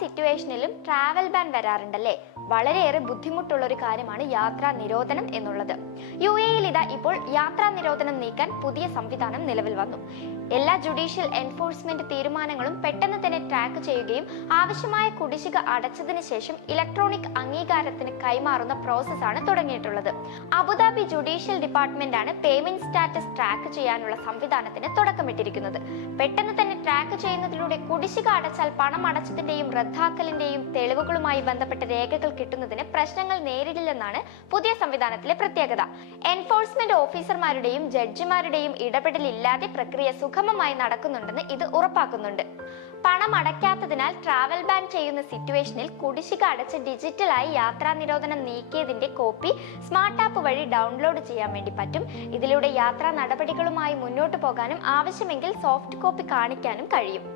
സിറ്റുവേഷനിലും travel ban വരാറുണ്ടല്ലേ. വളരെയേറെ ബുദ്ധിമുട്ടുള്ള ഒരു കാര്യമാണ് യാത്രാ നിരോധനം എന്നുള്ളത്. UAE-യിൽ ഇതാ ഇപ്പോൾ യാത്രാ നിരോധനം നീക്കാൻ പുതിയ സംവിധാനം നിലവിൽ വന്നു. എല്ലാ ജുഡീഷ്യൽ എൻഫോഴ്സ്മെന്റ് തീരുമാനങ്ങളും പെട്ടെന്ന് തന്നെ ട്രാക്ക് ചെയ്യുകയും ആവശ്യമായ കുടിശ്ശിക അടച്ചതിന് ശേഷം ഇലക്ട്രോണിക് അംഗീകാരത്തിന് കൈമാറുന്ന പ്രോസസ്സാണ് തുടങ്ങിയിട്ടുള്ളത്. അബുദാബി ജുഡീഷ്യൽ ഡിപ്പാർട്ട്മെന്റ് ആണ് പേയ്മെന്റ് സ്റ്റാറ്റസ് ട്രാക്ക് ചെയ്യാനുള്ള സംവിധാനത്തിന് തുടക്കമിട്ടിരിക്കുന്നത്. പെട്ടെന്ന് തന്നെ ട്രാക്ക് ചെയ്യുന്നതിലൂടെ കുടിശ്ശിക അടച്ചാൽ പണം അടച്ചതിന്റെയും റദ്ദാക്കലിന്റെയും തെളിവുകളുമായി ബന്ധപ്പെട്ട രേഖകൾ കിട്ടുന്നതിന് പ്രശ്നങ്ങൾ നേരിടില്ലെന്നാണ് പുതിയ സംവിധാനത്തിലെ പ്രത്യേകത. എൻഫോഴ്സ്മെന്റ് ഓഫീസർമാരുടെയും ജഡ്ജിമാരുടെയും ഇടപെടലില്ലാതെ പ്രക്രിയ സുഗമമായി നടക്കുന്നുണ്ടെന്ന് ഇത് ഉറപ്പാക്കുന്നുണ്ട്. പണം അടയ്ക്കാത്തതിനാൽ ട്രാവൽ ബാൻ ചെയ്യുന്ന സിറ്റുവേഷനിൽ കുടിശ്ശിക അടച്ച് ഡിജിറ്റലായി യാത്രാ നിരോധനം നീക്കിയതിന്റെ കോപ്പി സ്മാർട്ട് ആപ്പ് വഴി ഡൗൺലോഡ് ചെയ്യാൻ വേണ്ടി പറ്റും. ഇതിലൂടെ യാത്രാ നടപടികളുമായി മുന്നോട്ട് പോകാനും ആവശ്യമെങ്കിൽ സോഫ്റ്റ് കോപ്പി കാണിക്കാനും കഴിയും.